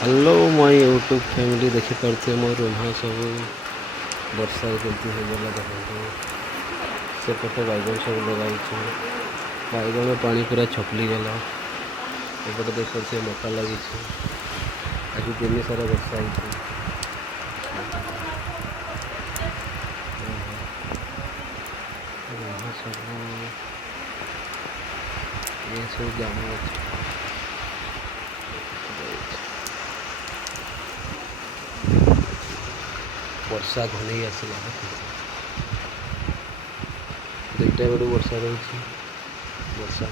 hello my YouTube family देखिपे मो रुहा सब वर्षा जल्दी होगा देखो सेपटे बैगन सब लगे बैगन पानी पूरा छपली गला एपटे देखिए मका लगी आज दिन सारा वर्षा सब ये सब जाम वर्षा घन आसला दुईटा बेलू वर्षा रही वर्षा